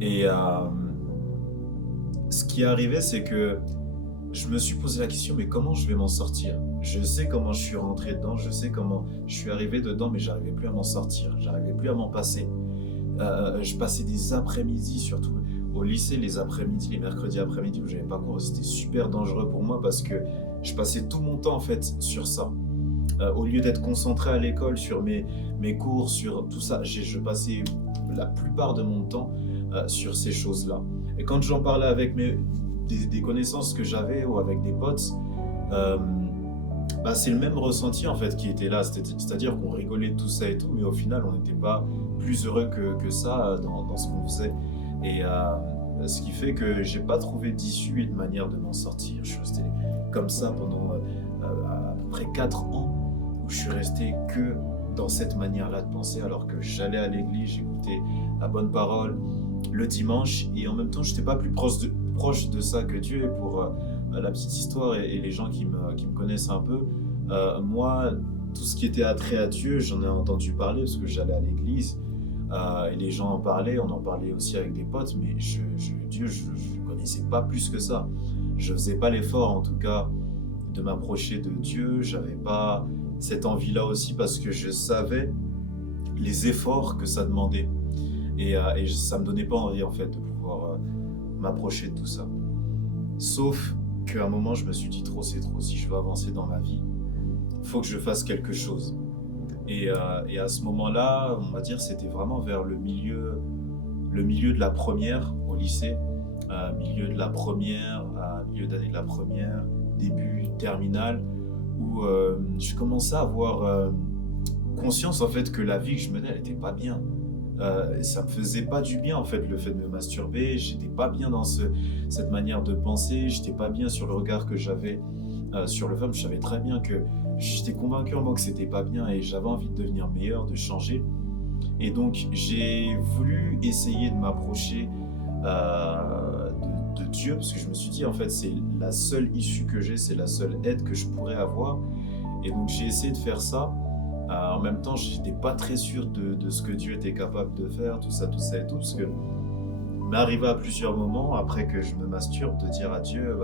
Et ce qui est arrivé, c'est que je me suis posé la question, mais comment je vais m'en sortir? Je sais comment je suis rentré dedans, je sais comment je suis arrivé dedans, mais j'arrivais plus à m'en sortir, j'arrivais plus à m'en passer. Je passais des après-midi, surtout au lycée, les après-midi, les mercredis après-midi où j'avais pas cours, c'était super dangereux pour moi parce que je passais tout mon temps en fait sur ça. Au lieu d'être concentré à l'école sur mes cours, sur tout ça, je passais la plupart de mon temps sur ces choses-là. Et quand j'en parlais avec des connaissances que j'avais ou avec des potes, euh, bah, c'est le même ressenti en fait qui était là. C'est-à-dire qu'on rigolait de tout ça et tout, mais au final, on n'était pas plus heureux que ça dans ce qu'on faisait. Et ce qui fait que j'ai pas trouvé d'issue et de manière de m'en sortir. Je suis resté comme ça pendant à peu près 4 ans où je suis resté que dans cette manière-là de penser, alors que j'allais à l'église, j'écoutais la bonne parole le dimanche, et en même temps, je n'étais pas plus proche de ça que Dieu. Et pour la petite histoire et les gens qui me connaissent un peu, moi, tout ce qui était attrait à Dieu, j'en ai entendu parler parce que j'allais à l'église, et les gens en parlaient, on en parlait aussi avec des potes, mais Dieu, je ne connaissais pas plus que ça. Je faisais pas l'effort, en tout cas, de m'approcher de Dieu. J'avais pas cette envie-là aussi parce que je savais les efforts que ça demandait. Et ça me donnait pas envie, en fait, de pouvoir m'approcher de tout ça. Sauf qu'à un moment, je me suis dit, trop, c'est trop. Si je veux avancer dans ma vie, il faut que je fasse quelque chose. Et à ce moment-là, on va dire, c'était vraiment vers le milieu de la première au lycée, milieu de la première, milieu d'année de la première, début terminale, où je commençais à avoir conscience en fait que la vie que je menais, elle était pas bien. Ça me faisait pas du bien en fait le fait de me masturber. J'étais pas bien dans cette manière de penser. J'étais pas bien sur le regard que j'avais sur le femme. Je savais très bien que j'étais convaincu en moi que c'était pas bien et j'avais envie de devenir meilleur, de changer. Et donc j'ai voulu essayer de m'approcher de Dieu parce que je me suis dit en fait c'est la seule issue que j'ai, c'est la seule aide que je pourrais avoir. Et donc j'ai essayé de faire ça. En même temps, j'étais pas très sûr de ce que Dieu était capable de faire, tout ça et tout, parce que m'est arrivé à plusieurs moments, après que je me masturbe, de dire à Dieu,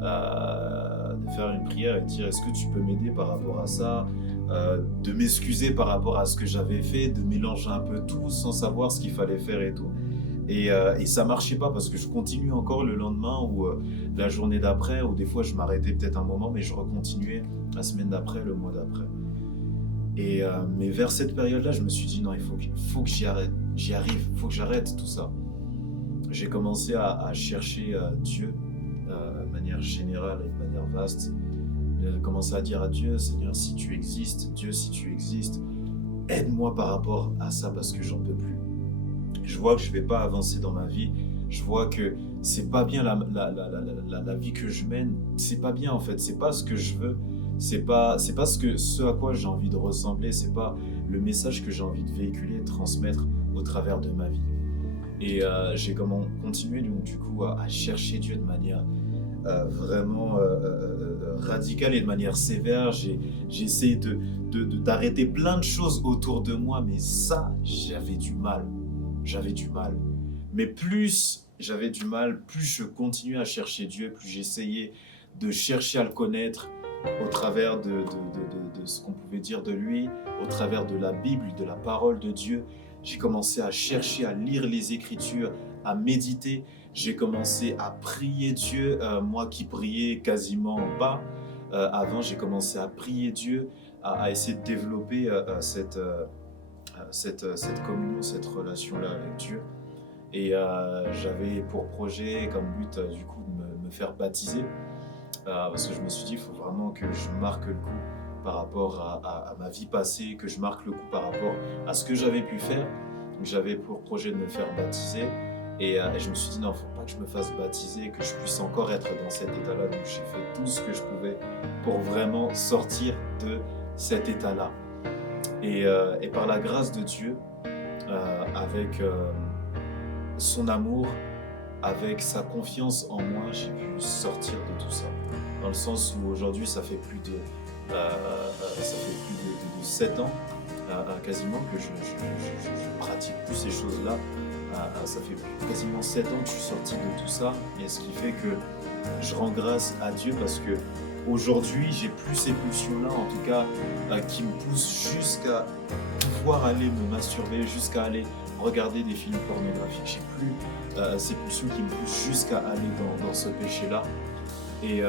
de faire une prière et de dire est-ce que tu peux m'aider par rapport à ça, de m'excuser par rapport à ce que j'avais fait, de mélanger un peu tout sans savoir ce qu'il fallait faire et tout. Et ça marchait pas parce que je continue encore le lendemain ou la journée d'après, ou des fois je m'arrêtais peut-être un moment, mais je recontinuais la semaine d'après, le mois d'après. Mais vers cette période-là, je me suis dit non, faut que j'y arrive, il faut que j'arrête tout ça. J'ai commencé à chercher Dieu de manière générale et de manière vaste. J'ai commencé à dire à Dieu, Seigneur, si tu existes, Dieu, si tu existes, aide-moi par rapport à ça parce que j'en peux plus. Je vois que je vais pas avancer dans ma vie. Je vois que c'est pas bien la vie que je mène. C'est pas bien en fait. C'est pas ce que je veux. C'est pas ce à quoi j'ai envie de ressembler. C'est pas le message que j'ai envie de véhiculer, de transmettre au travers de ma vie. Et j'ai continué donc, du coup à chercher Dieu de manière vraiment radicale et de manière sévère. J'ai essayé d'arrêter plein de choses autour de moi, mais ça, j'avais du mal. J'avais du mal. Mais plus j'avais du mal, plus je continuais à chercher Dieu, plus j'essayais de chercher à le connaître au travers de ce qu'on pouvait dire de lui, au travers de la Bible, de la parole de Dieu. J'ai commencé à chercher à lire les Écritures, à méditer. J'ai commencé à prier Dieu, moi qui priais quasiment pas. Avant, j'ai commencé à prier Dieu, à essayer de développer cette communion, cette relation-là avec Dieu. Et j'avais pour projet, comme but, du coup, de me faire baptiser. Parce que je me suis dit, il faut vraiment que je marque le coup par rapport à ma vie passée, que je marque le coup par rapport à ce que j'avais pu faire. Donc, j'avais pour projet de me faire baptiser. Et je me suis dit, non, il ne faut pas que je me fasse baptiser, que je puisse encore être dans cet état-là. Donc j'ai fait tout ce que je pouvais pour vraiment sortir de cet état-là. Et par la grâce de Dieu, avec son amour, avec sa confiance en moi, j'ai pu sortir de tout ça. Dans le sens où aujourd'hui, ça fait plus de 7 ans, quasiment, que je pratique plus ces choses-là. Ça fait quasiment 7 ans que je suis sorti de tout ça, et ce qui fait que je rends grâce à Dieu parce que aujourd'hui j'ai plus ces pulsions-là, en tout cas, qui me poussent jusqu'à pouvoir aller me masturber, jusqu'à aller regarder des films pornographiques. J'ai plus ces pulsions qui me poussent jusqu'à aller dans ce péché-là. Et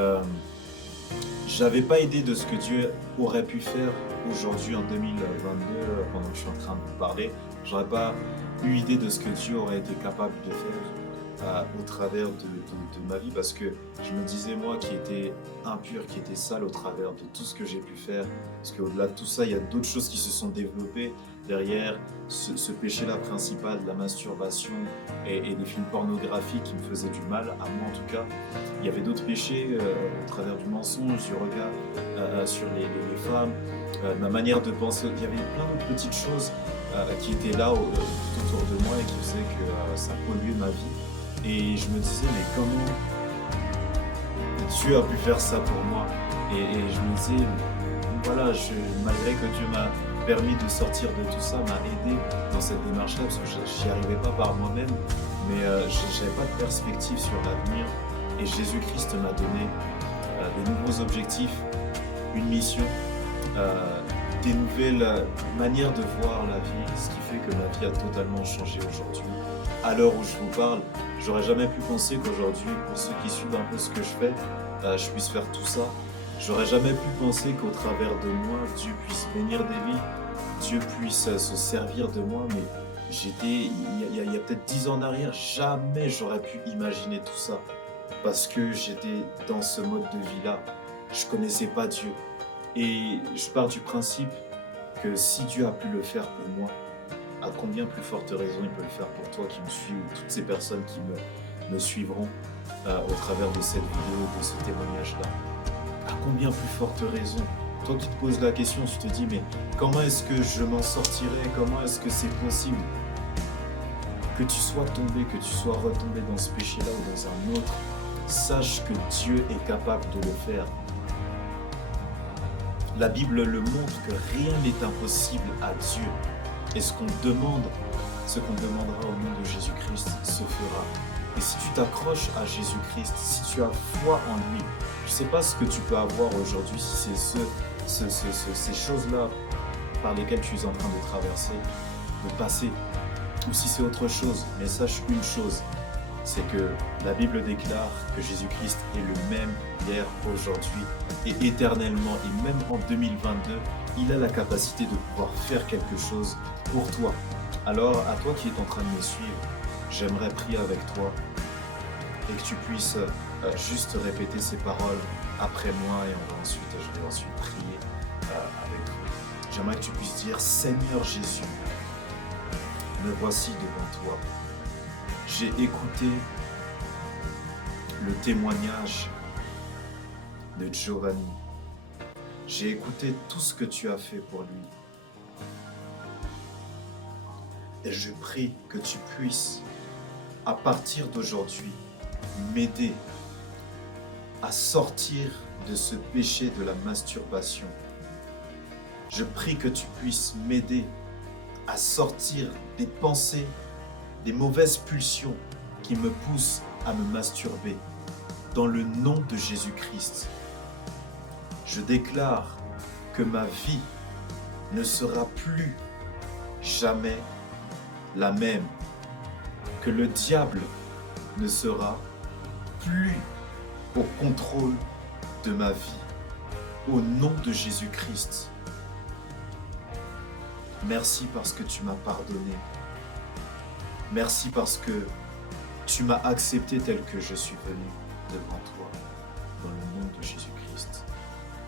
j'avais pas idée de ce que Dieu aurait pu faire aujourd'hui en 2022, pendant que je suis en train de vous parler. J'aurais pas eu idée de ce que Dieu aurait été capable de faire au travers de ma vie, parce que je me disais, moi qui étais impur, qui était sale au travers de tout ce que j'ai pu faire, parce qu'au-delà de tout ça, il y a d'autres choses qui se sont développées derrière ce péché-là principal de la masturbation et des films pornographiques qui me faisaient du mal, à moi en tout cas. Il y avait d'autres péchés au travers du mensonge, du regard sur les femmes, ma manière de penser. Il y avait plein d'autres petites choses qui étaient là tout autour de moi et qui faisaient que ça polluait ma vie. Et je me disais, mais comment Dieu a pu faire ça pour moi? Et je me disais, voilà, malgré que Dieu m'a permis de sortir de tout ça, m'a aidé dans cette démarche-là, parce que j'y arrivais pas par moi-même, mais j'avais pas de perspective sur l'avenir. Et Jésus-Christ m'a donné de nouveaux objectifs, une mission, des nouvelles manières de voir la vie, ce qui fait que ma vie a totalement changé aujourd'hui. À l'heure où je vous parle, j'aurais jamais pu penser qu'aujourd'hui, pour ceux qui suivent un peu ce que je fais, je puisse faire tout ça. J'aurais jamais pu penser qu'au travers de moi, Dieu puisse bénir des vies, Dieu puisse se servir de moi, mais il y a peut-être 10 ans en arrière, jamais j'aurais pu imaginer tout ça, parce que j'étais dans ce mode de vie-là. Je connaissais pas Dieu. Et je pars du principe que si Dieu a pu le faire pour moi, à combien plus forte raison il peut le faire pour toi qui me suis, ou toutes ces personnes qui me suivront au travers de cette vidéo, de ce témoignage-là. À combien plus forte raison? Toi qui te poses la question, tu te dis, mais comment est-ce que je m'en sortirai? Comment est-ce que c'est possible? Que tu sois tombé, que tu sois retombé dans ce péché-là ou dans un autre, sache que Dieu est capable de le faire. La Bible le montre que rien n'est impossible à Dieu. Et ce qu'on demande, ce qu'on demandera au nom de Jésus-Christ se fera. Et si tu t'accroches à Jésus-Christ, si tu as foi en lui, je ne sais pas ce que tu peux avoir aujourd'hui, si c'est ces choses-là par lesquelles tu es en train de traverser, de passer, ou si c'est autre chose. Mais sache une chose, c'est que la Bible déclare que Jésus-Christ est le même hier, aujourd'hui et éternellement. Et même en 2022, il a la capacité de pouvoir faire quelque chose pour toi. Alors, à toi qui es en train de me suivre, j'aimerais prier avec toi et que tu puisses juste répéter ces paroles après moi, et je vais ensuite prier avec toi. J'aimerais que tu puisses dire: Seigneur Jésus, me voici devant toi. J'ai écouté le témoignage de Giovanni. J'ai écouté tout ce que tu as fait pour lui. Et je prie que tu puisses, à partir d'aujourd'hui, m'aider à sortir de ce péché de la masturbation. Je prie que tu puisses m'aider à sortir des pensées, des mauvaises pulsions qui me poussent à me masturber. Dans le nom de Jésus-Christ, je déclare que ma vie ne sera plus jamais la même, que le diable ne sera plus au contrôle de ma vie. Au nom de Jésus-Christ, merci parce que tu m'as pardonné. Merci parce que tu m'as accepté tel que je suis venu devant toi, dans le nom de Jésus-Christ.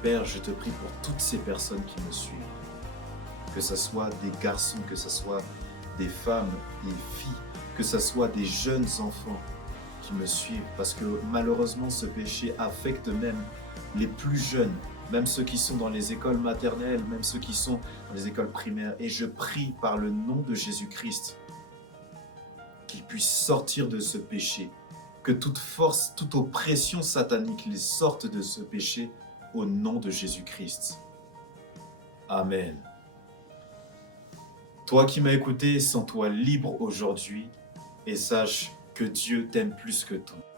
Père, je te prie pour toutes ces personnes qui me suivent, que ce soit des garçons, que ce soit des femmes, des filles, que ce soit des jeunes enfants qui me suivent, parce que malheureusement ce péché affecte même les plus jeunes, même ceux qui sont dans les écoles maternelles, même ceux qui sont dans les écoles primaires. Et je prie par le nom de Jésus-Christ qu'ils puissent sortir de ce péché, que toute force, toute oppression satanique les sorte de ce péché au nom de Jésus-Christ. Amen. Toi qui m'as écouté, sens-toi libre aujourd'hui et sache que Dieu t'aime plus que tout.